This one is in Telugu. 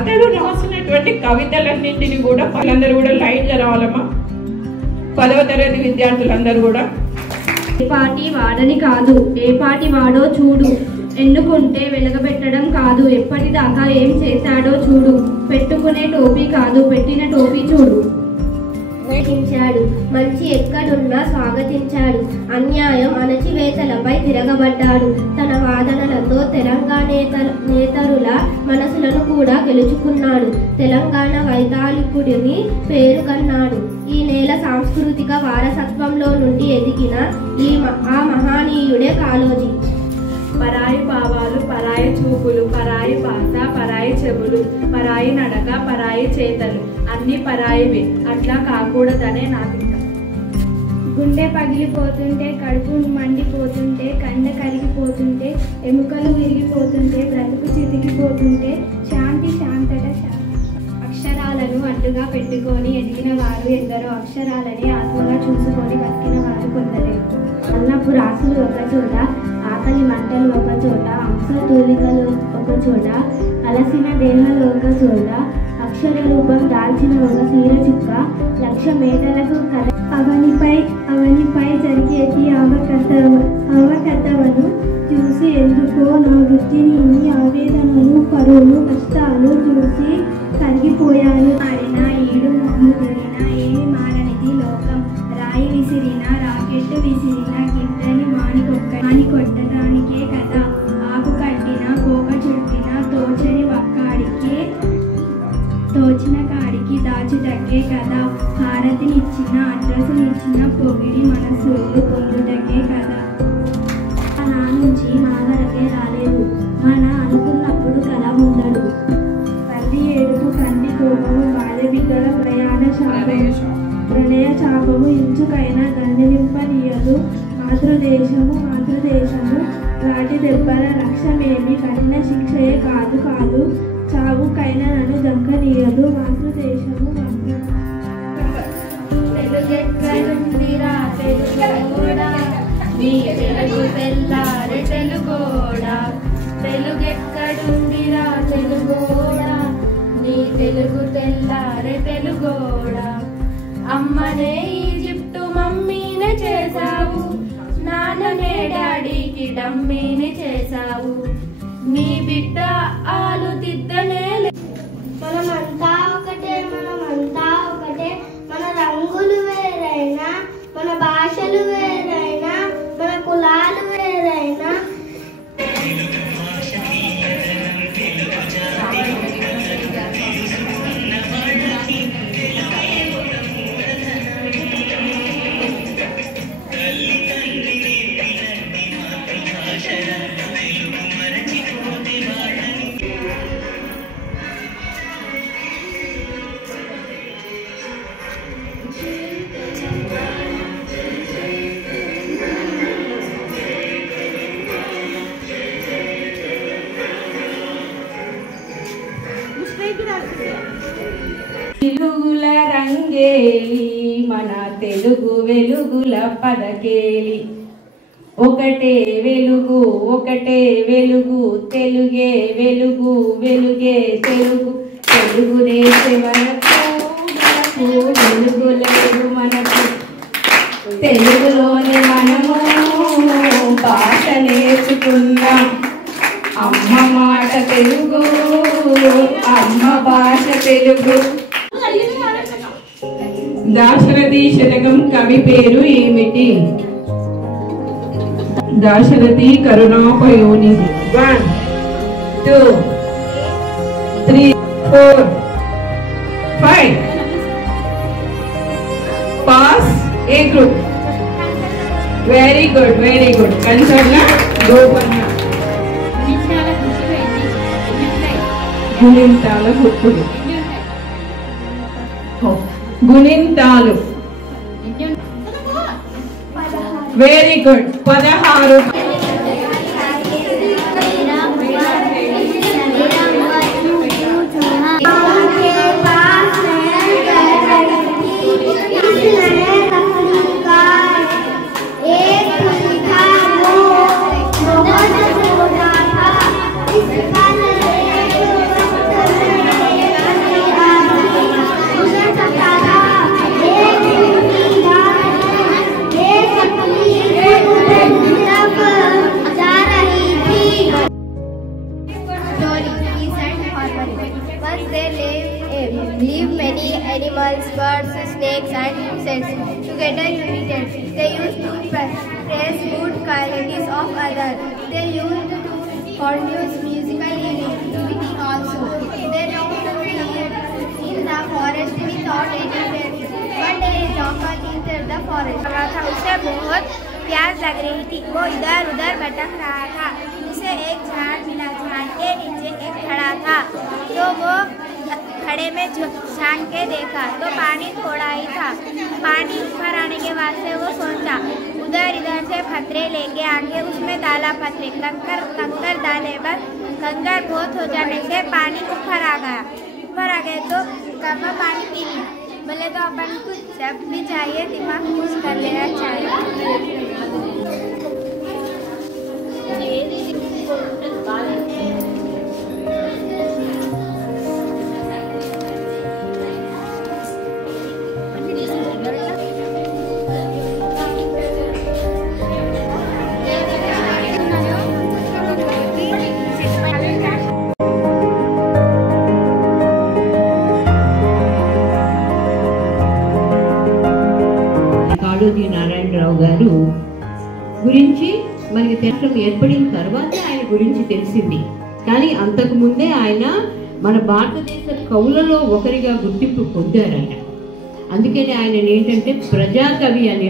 అతడు రాసినటువంటి కవితలన్నింటినీ కూడా వాళ్ళందరూ కూడా లైన్గా రావాలమ్మా. 10వ తరగతి విద్యార్థులందరూ కూడా ఏ పాటి వాడని కాదు, ఏ పాటి వాడో చూడు, ఎన్నుకుంటే వెలగబెట్టడం కాదు, ఎప్పటిదాకా ఏం చేశాడో చూడు, పెట్టుకునే టోపీ కాదు, పెట్టిన టోపీ చూడు. నటించాడు, మంచి ఎక్కడున్నా స్వాగతించాడు, అన్యాయం అణచివేతలపై తిరగబడ్డాడు, తన వాదనలతో తెలంగాణ నేతరుల మనసులను కూడా గెలుచుకున్నాడు, తెలంగాణ వైతాళికుడిని పేరుకన్నాడు. ఈ నేల సాంస్కృతిక వారసత్వంలో నుండి ఎదిగిన ఆ మహనీయుడే కాళోజీ. పరాయి భావాలు, పరాయి చూపులు, పరాయి భాష, పరాయి చెవులు, పరాయి నడక, పరాయి చేతలు అన్ని పరాయివే. అట్లా కాకూడదనే నాకిక. గుండె పగిలిపోతుంటే, కడుపు మండిపోతుంటే, కండ కరిగిపోతుంటే, ఎముకలు విరిగిపోతుంటే, బ్రతుకు చితికిపోతుంటే, శాంతి శాంతట అక్షరాలను అడ్డుగా పెట్టుకొని ఎదిగిన వారు ఎందరో, అక్షరాలని ఆత్మగా చూసుకొని బతికిన వారు కొందరే. అన్నపు రాసులు ఒక చోట, ఆకలి మంటలు ఒక చోట, అంశతూలికలు ఒక చోట, అలసిన దేహాలు ఒక చోట, అక్షర రూపం దాల్చిన ఒక సీర చుక్క, 1,00,000 మేటలకు అవనిపై జరిగేటి అవకతవను చూసి ఎందుకో నా వృత్తిని ఇన్ని ఆవేదనలు, పరువులు, కష్టాలు చూసి కరిగిపోయాను. మారిన ఈడు మొహము తిరిగిన ఏమి మారనిది లోకం, రాయి విసిరిన రాకెట్టు విసిరిన గిట్టని మాని కొట్టడానికే కదా, ఆకు కట్టిన కోక చుట్టిన తోచని ఒక్కాడికి తోచిన కాడికి దాచుటకే కదా, హారతినిచ్చిన అడ్రస్నిచ్చిన పొగిడి మనసులు పొందుటకే కదా. నా నుంచి మన వరకే రాలేదు, మన అనుకున్నప్పుడు కల ఉండడు, తల్లి ఏడుపు కంటి కోపము బాల్య బిడ్డల ప్రళయ చాపము ఇంచుకైనా గంజనింపనీయదు, మాతృదేశము వాటి దెబ్బల లక్ష్యమేమి కఠిన శిక్షయే కాదు కాదు, చావుకైనా నన్ను దక్కనీయదు మాతృదేశము. తెలుగెక్కడుందిరా తెలుగోడా, నీ తెలుగు తెల్లారె తెలుగోడా, తెలుగెక్కడుందిరా తెలుగోడా, నీ తెలుగు తెల్లారె తెలుగోడా. అమ్మనే ఈజిప్టు మమ్మీని చేశావు, నాన్ననే డాడీకి డమ్మీని చేశావు, నీ బిడ్డ ఆలు తిద్దనే. మనమంతా ఒకటే, మనమంతా ఒకటే, మన రంగులు వేరైనా, మన భాషలు వేరైనా, మన కులాలు వేరైనా, తెలుగుల రంగేలి మన తెలుగు వెలుగుల పదకేలి, ఒకటే వెలుగు ఒకటే వెలుగు, తెలుగే వెలుగు వెలుగే తెలుగు, తెలుగు దేశే వరకు వెలుగు లేదు మనకు, తెలుగులోనే మనము భాష నేర్చుకున్నాం, అమ్మ మాట తెలుగు, అమ్మ భాష తెలుగు. దాశరథి శతకం కవి పేరు ఏమిటి? Dasarathi Karunapayonidhi. 1 2 3 4 5. Pass A group. Very good very good. కన్సర్న గోపన్న. గుణింతాల గుర్తులు. గుణింతాలు. Very good. 16. together united. They used to praise good qualities of others. They used to produce musical activity also. They roamed in the forest without anywhere. One day a jackal entered the forest. उसे बहुत प्यास लग रही थी। वो इधर उधर भटक रहा था। उसे एक झाड़ मिला। झाड़ के नीचे एक खड़ा था, तो वो खड़े में झांक के देखा तो पानी थोड़ा ही था। पानी ऊपर आने के वास्ते वो सोचा, उधर इधर से पत्थरे लेके आके उसमें डाला पत्थरे। कंकर डाले बस कंकर बहुत हो जाने से पानी ऊपर आ गया। ऊपर आ गए तो कम पानी पी लिया। बोले तो अपन कुछ जब भी चाहिए दिमाग यूज कर लेना चाहिए। కాళోజీ నారాయణరావు గారు గురించి మనకి తెలియడం ఏర్పడిన తర్వాత ఆయన గురించి తెలిసింది. కానీ అంతకుముందే ఆయన మన భారతదేశ కవులలో ఒకరిగా గుర్తింపు పొందారు ఆయన. అందుకని ఆయన ఏంటంటే ప్రజాకవి అని